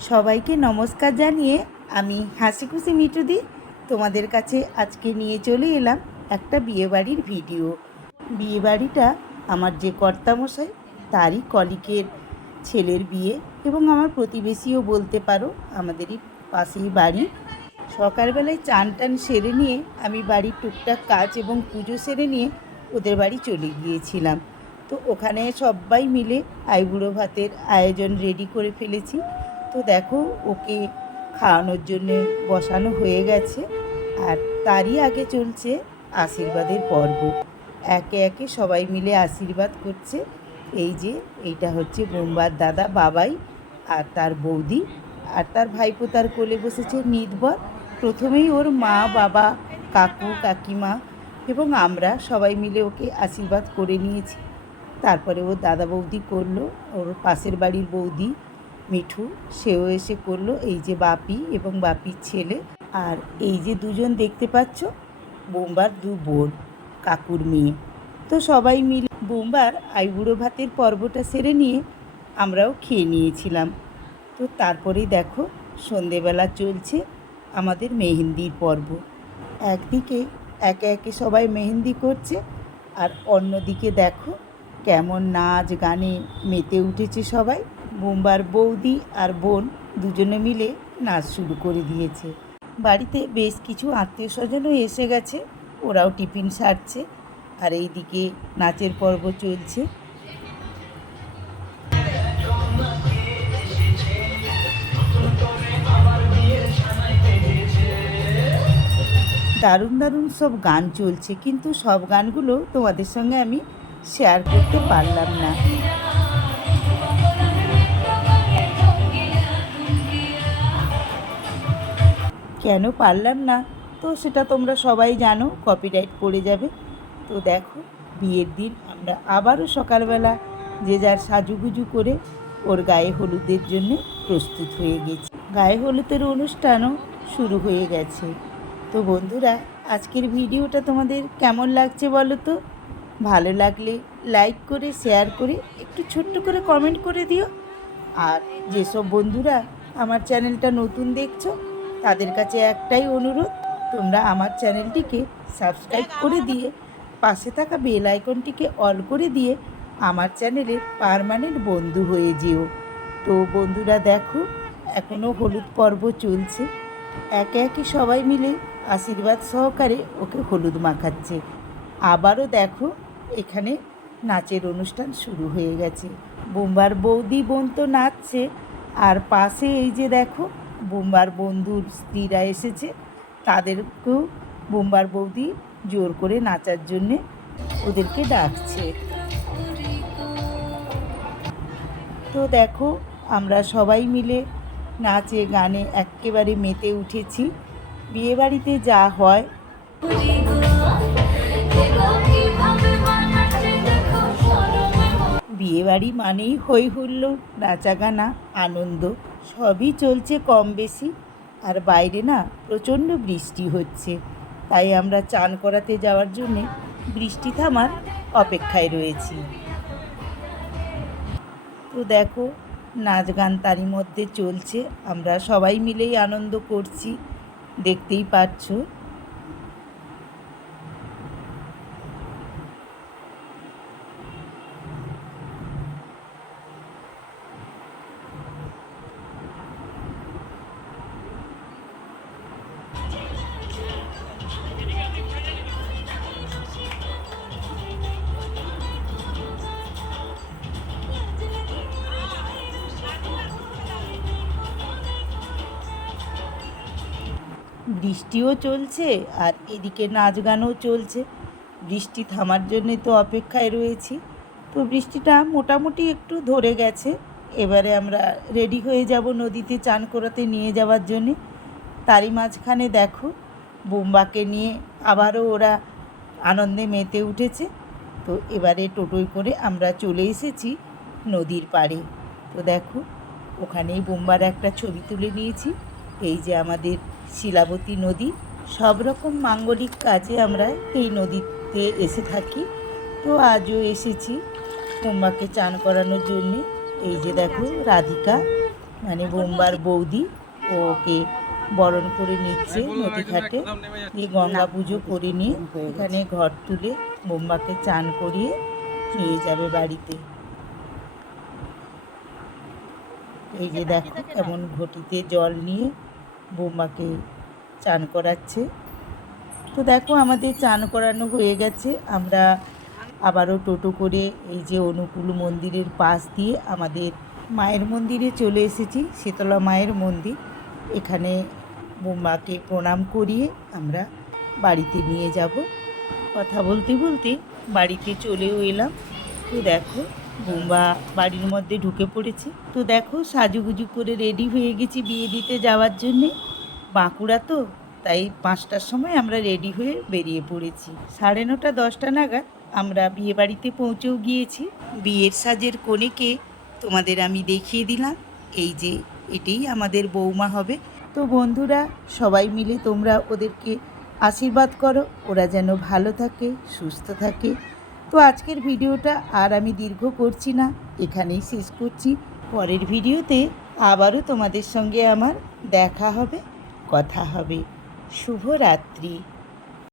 সবাইকে নমস্কার জানিয়ে আমি হাসিখুশি মিঠুদি তোমাদের কাছে আজকে নিয়ে চলে এলাম একটা বিয়েবাড়ির ভিডিও। বিয়েবাড়িটা আমার যে কর্তামশাই তারই কলিকের ছেলের বিয়ে এবং আমার প্রতিবেশীও বলতে পারো, আমাদেরই পাশেই বাড়ি। সকালবেলায় চান টান সেরে নিয়ে আমি বাড়ির টুকটাক কাজ এবং পুজো সেরে নিয়ে ওদের বাড়ি চলে গিয়েছিলাম। তো ওখানে সবাই মিলে আইবুড়ো ভাতের আয়োজন রেডি করে ফেলেছি। তো দেখো ওকে খাওয়ানোর জন্য বসানো হয়ে গেছে, আর তারই আগে চলছে আশীর্বাদের পর্ব। একে একে সবাই মিলে আশীর্বাদ করছে। এই যে এইটা হচ্ছে বোম্বার দাদা বাবাই আর তার বৌদি, আর তার ভাইপো তার কোলে বসেছে নিতবর। প্রথমেই ওর মা বাবা কাকু কাকিমা এবং আমরা সবাই মিলে ওকে আশীর্বাদ করে নিয়েছি। তারপরে ওর দাদা বৌদি করলো, ওর পাশের বাড়ির বৌদি মিঠু সেও এসে করলো। এই যে বাপি এবং বাপির ছেলে, আর এই যে দুজন দেখতে পাচ্ছ বোম্বার দু বোন কাকুর মেয়ে। তো সবাই মিলে বোম্বার আইবুড়ো ভাতের পর্বটা সেরে নিয়ে আমরাও খেয়ে নিয়েছিলাম। তো তারপরেই দেখো সন্ধেবেলা চলছে আমাদের মেহেন্দির পর্ব। একদিকে একে একে সবাই মেহেন্দি করছে, আর অন্যদিকে দেখো কেমন নাচ গানে মেতে উঠেছে সবাই। বোম্বার বৌদি আর বোন দুজনে মিলে নাচ শুরু করে দিয়েছে। বাড়িতে বেশ কিছু আত্মীয় স্বজনও এসে গেছে, ওরাও টিফিন সারছে, আর এইদিকে নাচের পর্ব চলছে। দারুণ দারুণ সব গান চলছে, কিন্তু সব গানগুলো তোমাদের সঙ্গে আমি শেয়ার করতে পারলাম না। কেন পারলাম না তো সেটা তোমরা সবাই জানো, কপিরাইট পড়ে যাবে। তো দেখো বিয়ের দিন আমরা আবারও সকালবেলা যে যার সাজুগুজু করে ওর গায়ে হলুদের জন্য প্রস্তুত হয়ে গেছি। গায়ে হলুদের অনুষ্ঠানও শুরু হয়ে গেছে। তো বন্ধুরা, আজকের ভিডিওটা তোমাদের কেমন লাগছে বলো তো? ভালো লাগলে লাইক করে শেয়ার করে একটু ছোট্ট করে কমেন্ট করে দিও। আর যেসব বন্ধুরা আমার চ্যানেলটা নতুন দেখছো তাদের কাছে একটাই অনুরোধ, তোমরা আমার চ্যানেলটিকে সাবস্ক্রাইব করে দিয়ে পাশে থাকা বেল আইকনটিকে অল করে দিয়ে আমার চ্যানেলের পার্মানেন্ট বন্ধু হয়ে যেও। তো বন্ধুরা দেখো এখনও হলুদ পর্ব চলছে, একে একে সবাই মিলে আশীর্বাদ সহকারে ওকে হলুদ মাখাচ্ছে। আবারও দেখো এখানে নাচের অনুষ্ঠান শুরু হয়ে গেছে। বোম্বার বৌদি বোন তো নাচছে, আর পাশে এই যে দেখো বোম্বার বন্ধুর স্ত্রীরা এসেছে, তাদেরকেও বোম্বার বৌদি জোর করে নাচার জন্যে ওদেরকে ডাকছে। তো দেখো আমরা সবাই মিলে নাচে গানে একেবারে মেতে উঠেছি। বিয়েবাড়িতে যা হয়, বিয়েবাড়ি মানেই হই হুল্লোড়, নাচা গানা আনন্দ সবই চলছে কম বেশি। আর বাইরে না প্রচণ্ড বৃষ্টি হচ্ছে, তাই আমরা চান করাতে যাওয়ার জন্যে বৃষ্টি থামার অপেক্ষায় রয়েছি। তো দেখো নাচ গান তারই মধ্যে চলছে, আমরা সবাই মিলেই আনন্দ করছি, দেখতেই পাচ্ছ। বৃষ্টিও চলছে আর এদিকে নাচ গানও চলছে। বৃষ্টি থামার জন্যে তো অপেক্ষায় রয়েছি। তো বৃষ্টিটা মোটামুটি একটু ধরে গেছে, এবারে আমরা রেডি হয়ে যাব নদীতে চান করাতে নিয়ে যাওয়ার জন্যে। তারই মাঝখানে দেখো বোম্বাকে নিয়ে আবারও ওরা আনন্দে মেতে উঠেছে। তো এবারে টোটোয় করে আমরা চলে এসেছি নদীর পাড়ে। তো দেখো ওখানেই বোম্বার একটা ছবি তুলে নিয়েছি। এই যে আমাদের শিলাবতী নদী, সব রকম মাঙ্গলিক কাজে আমরা এই নদীতে এসে থাকি। তো আজও এসেছি বোম্বাকে চান করানোর জন্যে। এই যে দেখো রাধিকা মানে বোম্বার বৌদি, ওকে বরণ করে নিচ্ছে নদী ঘাটে। এই গঙ্গা পুজো করে নিয়ে এখানে ঘর তুলে বোম্বাকে চান করিয়ে নিয়ে যাবে বাড়িতে। এই যে দেখো কেমন ঘটিতে জল নিয়ে বোম্বাকে চান করাচ্ছে। তো দেখো আমাদের চান করানো হয়ে গেছে। আমরা আবারও টোটো করে এই যে অনুকূল মন্দিরের পাশ দিয়ে আমাদের মায়ের মন্দিরে চলে এসেছি, শীতলা মায়ের মন্দির। এখানে বোম্বাকে প্রণাম করিয়ে আমরা বাড়িতে নিয়ে যাব। কথা বলতে বলতে বাড়িতে চলেও এলাম। তো দেখো বোম্বা বাড়ির মধ্যে ঢুকে পড়েছে। তো দেখো সাজুগুজু করে রেডি হয়ে গেছি বিয়ে দিতে যাওয়ার জন্যে। বাঁকুড়া তো, তাই 5টার সময় আমরা রেডি হয়ে বেরিয়ে পড়েছি। 9:30 10টা নাগাদ আমরা বিয়ে বাড়িতে পৌঁছেও গিয়েছি। বিয়ের সাজের কনেকে তোমাদের আমি দেখিয়ে দিলাম। এই যে এটাই আমাদের বৌমা হবে। তো বন্ধুরা সবাই মিলে তোমরা ওদেরকে আশীর্বাদ করো, ওরা যেন ভালো থাকে, সুস্থ থাকে। তো আজকের ভিডিওটা আর আমি দীর্ঘ করছি না, এখানেই শেষ করছি। পরের ভিডিওতে আবারও তোমাদের সঙ্গে আমার দেখা হবে, কথা হবে। শুভরাত্রি।